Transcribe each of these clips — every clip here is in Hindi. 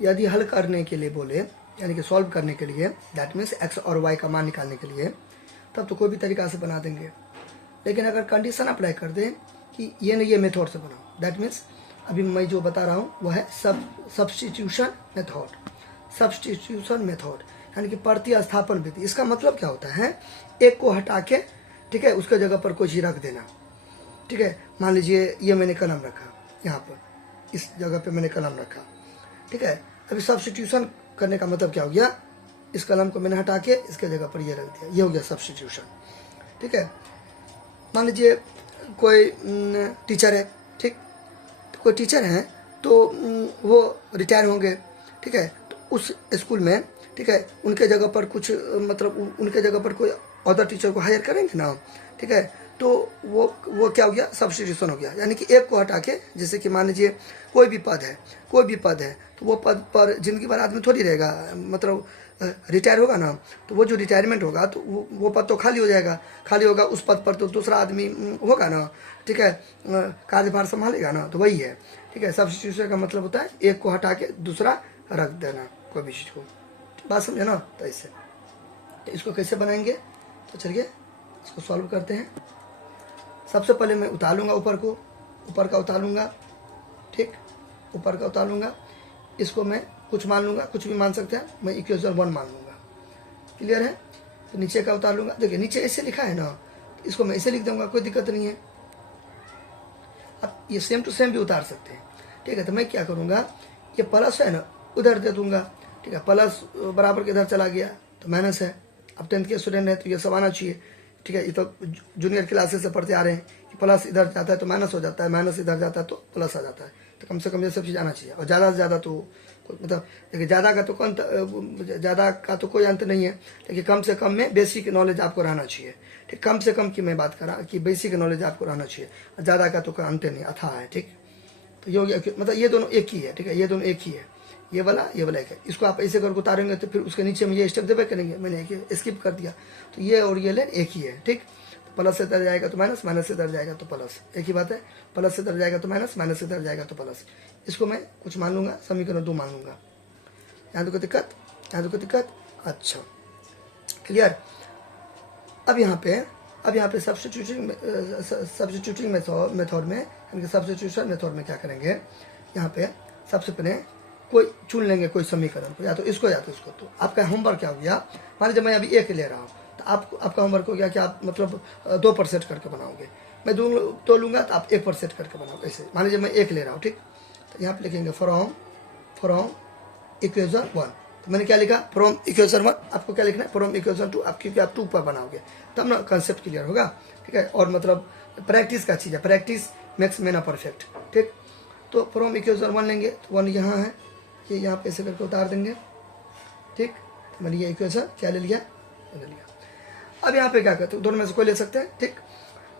यदि हल करने के लिए बोले, यानी कि सॉल्व करने के लिए, दैट मीन्स x और y का मान निकालने के लिए, तब तो कोई भी तरीका से बना देंगे। लेकिन अगर कंडीशन अप्लाई कर दें कि ये नहीं, ये मेथड से बनाओ, दैट मीन्स अभी मैं जो बता रहा हूँ वह है सब्स्टिट्यूशन मेथड। सब्स्टिट्यूशन मेथड यानी कि प्रतिस्थापन विधि। इसका मतलब क्या होता है, एक को हटा के, ठीक है, उसके जगह पर कोई चीज रख देना। ठीक है, मान लीजिए ये मैंने कलम रखा, यहाँ पर इस जगह पे मैंने कलम रखा, ठीक है। अभी सब्स्टिट्यूशन करने का मतलब क्या हो गया, इस कलम को मैंने हटा के इसके जगह पर ये रख दिया, ये हो गया सब्स्टिट्यूशन। ठीक है, मान लीजिए कोई टीचर है, ठीक, तो कोई टीचर हैं तो वो रिटायर होंगे, ठीक है, तो उस स्कूल में, ठीक है, उनके जगह पर कुछ मतलब उनके जगह पर कोई अदर टीचर को हायर करेंगे ना, ठीक है, तो वो क्या हो गया, सब्स्टिट्यूशन हो गया। यानी कि एक को हटा के, जैसे कि मान लीजिए कोई भी पद है, तो वो पद पर जिंदगी भर आदमी थोड़ी रहेगा, मतलब रिटायर होगा ना, तो वो जो रिटायरमेंट होगा तो वो पद तो खाली हो जाएगा, खाली होगा, उस पद पर तो दूसरा आदमी होगा ना, ठीक है, कार्यभार संभालेगा ना, तो वही है। ठीक है, सब्स्टिट्यूशन का मतलब होता है एक को हटा के दूसरा रख देना कोई भी चीज़ को। बात समझे ना, तो इससे तो इसको कैसे बनाएंगे, तो चलिए इसको सॉल्व करते हैं। सबसे पहले मैं उतार लूँगा ऊपर का उतार लूँगा, ठीक, ऊपर का उतार लूँगा, इसको मैं कुछ मान लूँगा, कुछ भी मान सकते हैं, मैं इक्वेशन 1 मान लूँगा। क्लियर है, तो नीचे का उतार लूँगा, देखिए नीचे ऐसे लिखा है ना, इसको मैं ऐसे लिख दूँगा, कोई दिक्कत नहीं है। अब ये सेम टू सेम भी उतार सकते हैं, ठीक है। तो मैं क्या करूँगा, ये प्लस है ना, उधर दे दूँगा, ठीक है, प्लस बराबर के इधर चला गया तो माइनस है। अब 10th के स्टूडेंट है तो ये सब आना चाहिए, ठीक है, ये तो जूनियर क्लासेस से पढ़ते आ रहे हैं कि प्लस इधर जाता है तो माइनस हो जाता है, माइनस इधर जाता है तो प्लस आ जाता है, तो कम से कम ये सब चीज़ आना चाहिए। और ज़्यादा से ज़्यादा तो मतलब देखिए ज़्यादा का तो कोई अंत नहीं है, लेकिन कम से कम में बेसिक नॉलेज आपको रहना चाहिए, ठीक, कम से कम की मैं बात कर रहा कि बेसिक नॉलेज आपको रहना चाहिए, ज़्यादा का तो कोई अंत नहीं, अथाह है, ठीक। तो ये हो गया, मतलब ये दोनों एक ही है, ठीक है, ये दोनों एक ही है, ये वाला एक है। इसको आप ऐसे करके उतारेंगे तो फिर उसके नीचे में ये स्टेप देवे करेंगे, मैंने स्किप कर दिया, तो ये और ये लेन एक ही है, ठीक। तो प्लस से इधर जाएगा तो माइनस, माइनस से इधर जाएगा तो प्लस, एक ही बात है। प्लस से इधर जाएगा तो माइनस, माइनस से इधर जाएगा तो प्लस। इसको मैं कुछ मान लूँगा, समीकरण 2 मान लूँगा। यहाँ तो कोई दिक्कत, यहाँ तो कोई दिक्कत, अच्छा क्लियर। अब यहाँ पे सब्स्टिट्यूटिंग मेथड में, यानी कि सब्स्टिट्यूशन मेथड में क्या करेंगे, यहाँ पे सबसे पहले कोई चुन लेंगे कोई समीकरण को, या तो इसको या तो इसको। तो आपका होमवर्क क्या हो गया, मान लीजिए मैं अभी एक ले रहा हूँ, तो आपका होमवर्क हो गया कि आप मतलब 2% करके बनाओगे, मैं 2 लूँगा तो आप 1% करके बनाओगे। ऐसे मान लीजिए मैं 1 ले रहा हूँ, ठीक, तो यहाँ पे लिखेंगे फ्रॉम इक्वेशन 1। तो मैंने क्या लिखा, फ्रॉम इक्वेशन 1, आपको क्या लिखना है, फ्रॉम इक्वेशन 2, आप क्योंकि आप 2 पर बनाओगे तब ना कंसेप्ट क्लियर होगा, ठीक है। और मतलब प्रैक्टिस का चीज़ है, प्रैक्टिस मेक्स मैन परफेक्ट, ठीक। तो फ्रॉम इक्वेशन 1 लेंगे, तो 1 यहाँ है, ये यहाँ पे ऐसे करके उतार देंगे, ठीक। तो मैंने ये इक्वेशन क्या ले लिया, ले लिया। अब यहाँ पे क्या करते हैं, दोनों में से कोई ले सकते हैं, ठीक।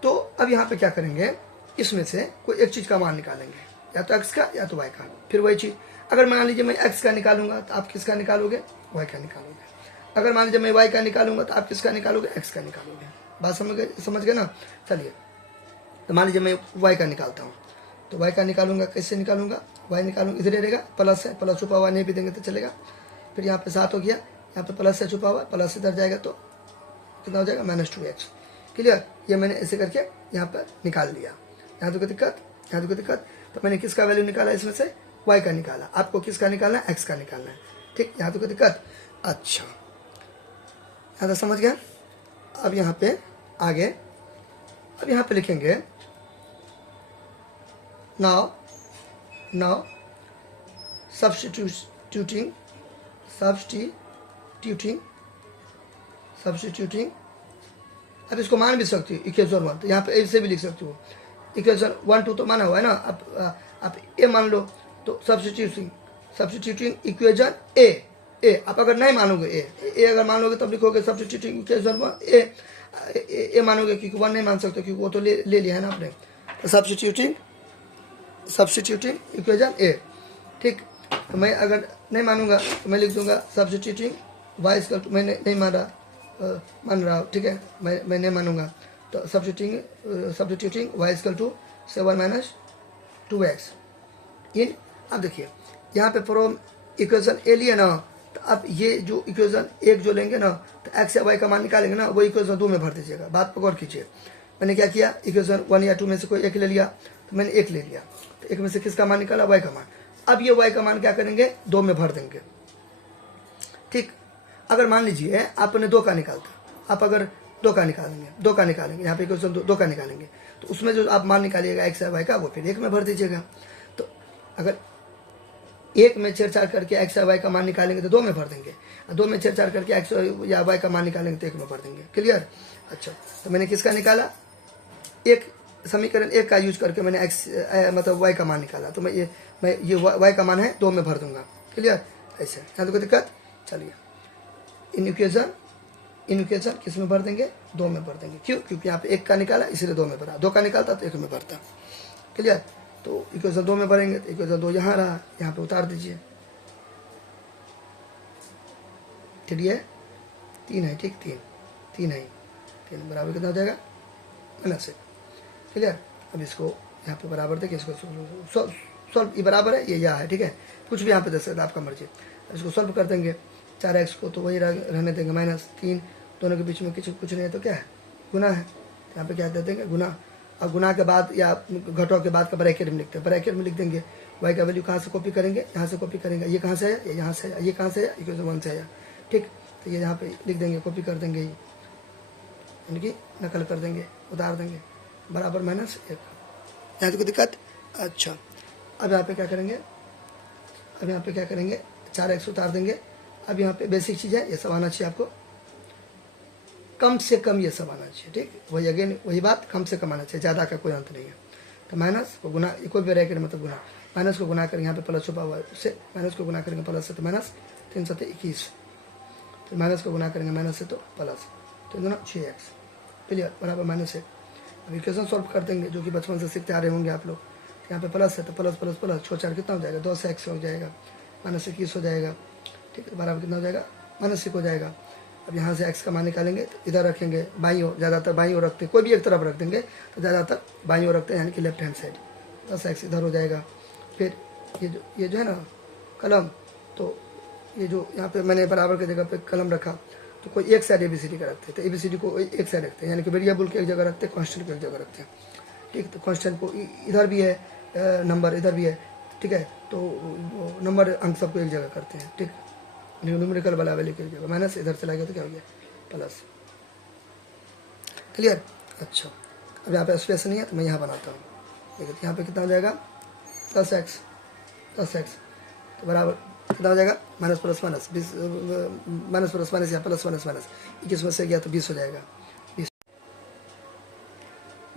तो अब यहाँ पे क्या करेंगे, इसमें से कोई एक चीज़ का मान निकालेंगे, या तो x का या तो y का। फिर वही चीज़, अगर मान लीजिए मैं x का निकालूंगा तो आप किसका निकालोगे, y का निकालोगे। अगर मान लीजिए मैं y का निकालूंगा तो आप किसका निकालोगे, x का निकालोगे। बात समझ गए ना। चलिए, तो मान लीजिए मैं y का निकालता हूँ, तो y का निकालूंगा, कैसे निकालूंगा, y निकालूंगा, इधर रहेगा, प्लस है, प्लस छुपा हुआ नहीं भी देंगे तो चलेगा। फिर यहाँ पे 7 हो गया, यहाँ पे प्लस है छुपा हुआ, प्लस इधर जाएगा तो कितना हो जाएगा, -2x। क्लियर, ये मैंने ऐसे करके यहाँ पर निकाल लिया। यहाँ तो कोई दिक्कत, यहाँ तो कोई दिक्कत। तो मैंने किसका वैल्यू निकाला, इसमें से y का निकाला, आपको किसका निकालना है, x का निकालना है, ठीक। यहाँ तो कोई दिक्कत, अच्छा यहाँ तो समझ गया। अब यहाँ पे आगे, अब यहाँ पे लिखेंगे नाउ सब्स्टिट्यूटिंग अब इसको मान भी सकती हो इक्वेशन 1, तो यहाँ पे ऐसे भी लिख सकते हो, इक्वेशन 1 2 तो माना हुआ है ना, आप ए मान लो, तो सब्स्टिट्यूटिंग इक्वेशन ए। आप अगर नहीं मानोगे ए अगर मानोगे तब लिखोगे सब्स्टिट्यूटिंग इक्वेशन 1 ए मानोगे, क्योंकि 1 नहीं मान सकते क्योंकि वो तो ले लिया है ना आपने। तो सब्स्टिट्यूटिंग इक्वेशन ए, ठीक। तो मैं अगर नहीं मानूंगा तो मैं लिख दूंगा सब्स्टिट्यूटिंग वाई इक्वल टू, मैं नहीं मान रहा, ठीक है, मैं नहीं मानूंगा, तो substituting y equal to 7 - 2x in. अब देखिए यहाँ पे फ्रॉम इक्वेशन ए लिए ना, तो अब ये जो इक्वेशन एक जो लेंगे ना, तो एक्स या वाई का मान निकालेंगे ना, वो इक्वेशन 2 में भर दीजिएगा। बात पर गौर कीजिए, मैंने क्या किया, इक्वेशन 1 या 2 में से कोई एक ले लिया, तो मैंने एक ले लिया, तो एक में से किसका मान निकाला, वाई का मान। अब ये वाई का मान क्या करेंगे, 2 में भर देंगे। ठीक, अगर मान लीजिए आपने 2 का निकालता, आप अगर 2 का निकालेंगे, यहाँ पे इक्वेशन 2 का निकालेंगे, तो उसमें जो आप मान निकालिएगा एक्स या वाई का, वो फिर 1 में भर दीजिएगा। तो अगर 1 में छेड़छाड़ करके एक्स या वाई का मान निकालेंगे तो 2 में भर देंगे, 2 में छेड़छाड़ करके एक्स या वाई का मान निकालेंगे तो 1 में भर देंगे। क्लियर। अच्छा, तो मैंने किसका निकाला, एक समीकरण 1 का यूज करके मैंने एक्स मतलब वाई का मान निकाला, तो मैं ये वाई का मान है 2 में भर दूंगा। क्लियर। ऐसे यहाँ तो कोई दिक्कत। चलिए, इन इक्वेशन किस में भर देंगे, 2 में भर देंगे। क्यों, क्योंकि यहाँ पे 1 का निकाला इसलिए 2 में भरा, 2 का निकालता तो 1 में भरता। क्लियर। तो इक्वेशन 2 में भरेंगे, तो इक्वेशन 2 यहाँ रहा, यहाँ पे उतार दीजिए। चलिए 3 है, ठीक, 3 है, 3 बराबर कितना हो जाएगा, -1। क्लियर। अब इसको यहाँ पे बराबर देखिए, इसको सॉल्व, ये बराबर है, ये यहाँ है, ठीक है, कुछ भी यहाँ पे दे सकते आपका मर्जी। इसको सॉल्व कर देंगे, 4x को तो वही रहने देंगे, -3, दोनों के बीच में कुछ नहीं है तो क्या है, गुना है, यहाँ पे क्या दे देंगे, गुना। और गुना के बाद या घटाव के बाद का ब्रैकेट में लिखते हैं, ब्रैकेट में लिख देंगे। वाई का वैल्यू कहाँ से कॉपी करेंगे, यहाँ से कॉपी करेंगे, ये कहाँ से है, ये यहाँ से है, ये कहाँ से है, इक्वेशन 1 से है। ठीक, तो ये यहाँ पे लिख देंगे, कॉपी कर देंगे, यानी कि नकल कर देंगे, उतार देंगे, बराबर -1। यहाँ तो कोई दिक्कत। अच्छा, अब यहाँ पे क्या करेंगे, 4x उतार देंगे। अब यहाँ पे बेसिक चीज़ है, ये सब आना चाहिए आपको, कम से कम ये सब आना चाहिए। ठीक, वही अगेन वही बात, कम से कम आना चाहिए, ज़्यादा का कोई अंत नहीं है। तो माइनस को गुना, कोई भी ब्रैकेट मतलब गुना, माइनस को गुना करेंगे, यहाँ पे प्लस छुपा हुआ है, उससे माइनस को गुना करेंगे प्लस से तो -3 7 21, फिर माइनस को गुना करेंगे माइनस से तो प्लस, तो गुना 6x। क्लियर, बराबर -1। अब इक्वेशन सॉल्व कर देंगे, जो कि बचपन से सीखते आ रहे होंगे आप लोग। यहाँ पे प्लस है तो प्लस प्लस प्लस 6 4 कितना हो जाएगा, 10x हो जाएगा, -21 हो जाएगा। ठीक है, बराबर कितना हो जाएगा, -1 हो जाएगा। अब यहाँ से x का मान निकालेंगे, तो इधर रखेंगे बाईं ओर, ज़्यादातर बाईं ओर रखते हैं, कोई भी एक तरफ रख देंगे तो ज़्यादातर बाईं ओर रखते हैं, यानी कि लेफ्ट हैंड साइड। 10x इधर हो जाएगा। फिर ये जो है ना कलम, तो ये जो यहाँ पे मैंने बराबर की जगह पे कलम रखा, तो कोई एक साइड ABCD का रखते हैं, तो ABCD को एक साइड रखते हैं, यानी कि वेरिएबल को एक जगह रखते हैं, कॉन्स्टेंट को एक जगह रखते हैं। ठीक, तो कॉन्स्टेंट को इधर भी है, नंबर इधर भी है, ठीक है, तो नंबर अंक सबको एक जगह करते हैं। ठीक, न्यूमेरिकल वाला वैल्यू की जगह माइनस इधर चला गया तो क्या हो गया, प्लस। क्लियर। अच्छा, अब यहाँ पे स्पेस नहीं है तो मैं यहाँ बनाता हूँ, देखिए यहाँ पे कितना हो जाएगा, 10x, तो बराबर कितना हो जाएगा, minus plus minus 20, minus plus minus या प्लस माइनस माइनस 21 में से गया तो 20 हो जाएगा। 20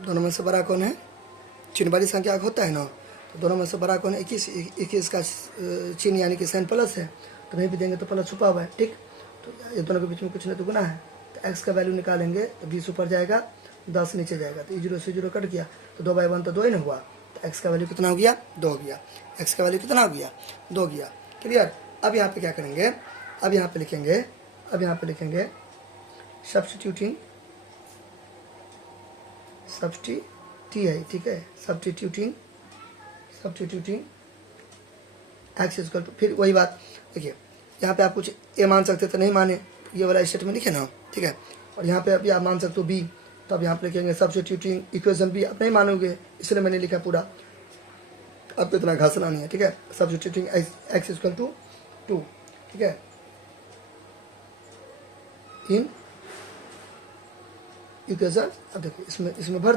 दोनों में से बड़ा कौन है, चिन्ह वाली संख्या होता है ना, तो दोनों में से बड़ा कौन है, 21 का चिन्ह यानी कि साइन प्लस है, तो नहीं भी देंगे तो प्लस छुपा हुआ है। ठीक, तो ये दोनों के बीच में कुछ नहीं तो गुना है, तो x का वैल्यू निकालेंगे तो 20 ऊपर जाएगा, 10 नीचे जाएगा, तो 0 से 0 कट गया, तो 2/1 तो 2 ही ना हुआ, तो x का वैल्यू कितना हो गया, 2 हो गया। x का वैल्यू कितना हो गया, 2 गया। क्लियर। अब यहाँ पे क्या करेंगे, अब यहाँ पे लिखेंगे सब्स्टिट्यूटिंग, ठीक है, सब्स्टिट्यूटिंग x इक्वल टू, फिर वही बात देखिए, यहाँ पे आप कुछ a मान सकते तो नहीं माने, ये वाला स्टेटमेंट लिखे ना, ठीक है, और यहाँ पे अभी आप मान सकते हो b, तो अब यहाँ पे लिखेंगे सब्स्टिट्यूटिंग इक्वेशन b, आप नहीं मानोगे इसलिए मैंने लिखा पूरा, अब तो इतना घासना नहीं है। ठीक है, सब्स्टिट्यूटिंग x इक्वल टू 2, ठीक है, इन इक्वेशन, अब देखिए इसमें भर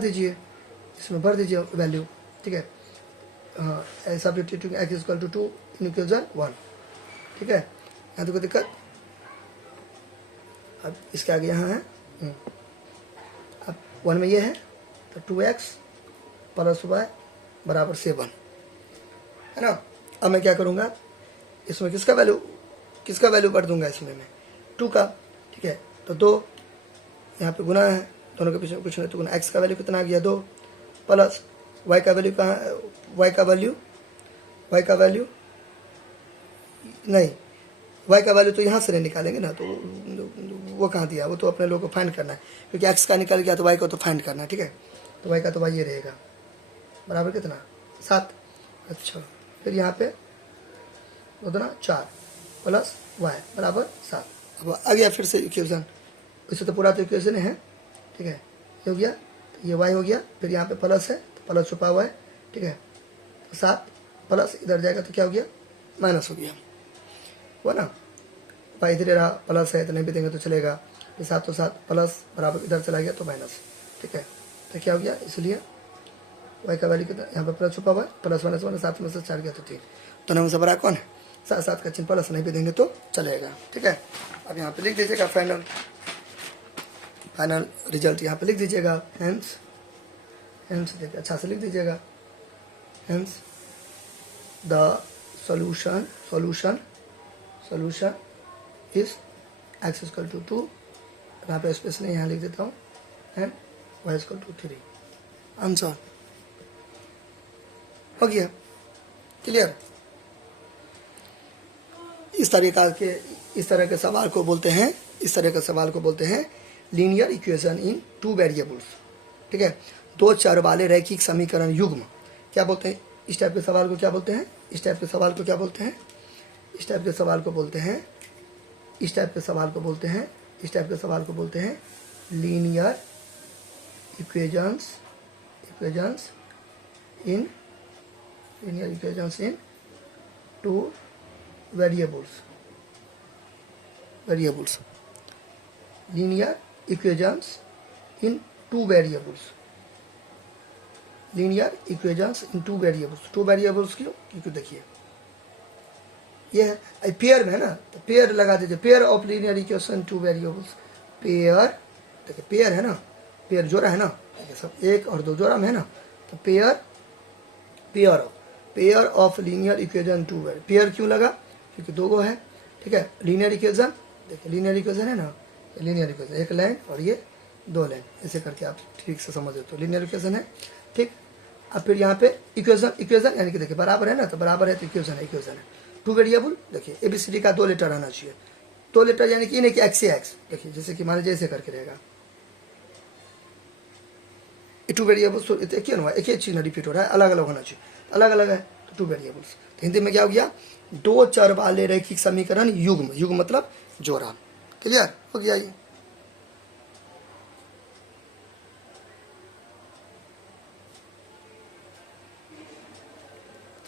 दीजिए, वैल्यू। ठीक है, substituting x equal to 2 in equation 1। ठीक है, यहाँ तो कोई दिक्कत। अब इसके आगे यहाँ है, अब 1 में ये है तो 2x प्लस y बराबर 7 है ना। अब मैं क्या करूँगा, इसमें किसका वैल्यू पढ़ दूंगा, इसमें मैं 2 का। ठीक है, तो 2 यहाँ पे गुना है, दोनों के पीछे कुछ नहीं तो गुना, x का वैल्यू कितना आ गया 2, प्लस y का वैल्यू कहाँ, y का वैल्यू नहीं, y का वैल्यू तो यहाँ से नहीं निकालेंगे ना, तो वो कहाँ दिया, वो तो अपने लोगों को फाइंड करना है, क्योंकि x का निकल गया तो y को तो फाइंड करना है। ठीक है, तो y का तो y ये रहेगा, बराबर कितना 7। अच्छा, फिर यहाँ पे 2 4 प्लस वाई बराबर 7। अब आ गया फिर से इक्वेशन, वैसे तो पूरा तो इक्वेशन है, ठीक है, ये हो गया, तो ये वाई हो गया, फिर यहाँ पे प्लस है तो प्लस छुपा हुआ है, ठीक है, तो 7 प्लस इधर जाएगा तो क्या हो गया, माइनस हो गया, हुआ ना। वाई इधर रहा, प्लस है तो नहीं भी देंगे तो चलेगा, फिर 7 तो 7 प्लस बराबर इधर चला गया तो माइनस, ठीक है, तो क्या हो गया, इसलिए वाई का वैल्यू कितना, यहाँ पे प्लस छुपा हुआ है, प्लस माइनस 7 में से 4 गया तो 3, तो नंबर से बड़ा कौन है, 7 का चिन्ह प्लस नहीं भी देंगे तो चलेगा, ठीक है। अब यहाँ पे लिख दीजिएगा फाइनल रिजल्ट, यहाँ पे लिख दीजिएगा हेंस देखिए अच्छा से लिख दीजिएगा, hence the solution is x equal to 2, यहाँ पे स्पेस नहीं, यहाँ लिख देता हूँ, and y equal to 3, answer हो गया, क्लियर। इस तरह के सवाल को बोलते हैं लीनियर इक्वेशन इन 2 वेरिएबल्स, ठीक है, 2 चर वाले रैखिक समीकरण युग्म, क्या बोलते हैं, इस टाइप के सवाल को क्या बोलते हैं, इस टाइप के सवाल को बोलते हैं लीनियर इक्वेशंस इन 2 वेरिएबल्स, लीनियर इक्वेशंस इन 2 वेरिएबल्स, 2 वेरिएबल्स क्यों, क्योंकि देखिए ये है पेयर में है ना, तो पेयर लगा दीजिए, pair of linear equation 2 variables, pair, देखिए पेयर है ना, पेयर जोड़ा है ना, सब 1 और 2 जोड़ा में है ना, तो pair of linear equation 2 variable, pair क्यों लगा, क्योंकि 2 गो है, ठीक है, लीनियर इक्वेशन, देखिए लीनियर इक्वेशन है ना, लीनियर इक्वेशन 1 लाइन और ये 2 लाइन, ऐसे करके आप ठीक से समझ तो लीनियर इक्वेशन है, ठीक। अब फिर यहाँ पे इक्वेशन यानी कि देखिए बराबर है ना, तो बराबर है तो इक्वेशन है, 2 वेरिएबल, देखिए ABCD का 2 लेटर रहना चाहिए, 2 लेटर यानी कि नहीं कि x से x, देखिए जैसे कि मान लीजिए ऐसे करके रहेगा, 2 वेरिएबल्स तो एक ही ना, एक ही चीज रिपीट हो रहा है, अलग अलग होना चाहिए, अलग अलग है तो 2 वेरिएबल्स, तो हिंदी में क्या हो गया, 2 चर वाले रैखिक समीकरण युग्म मतलब जोड़ा, क्लियर हो गया ये।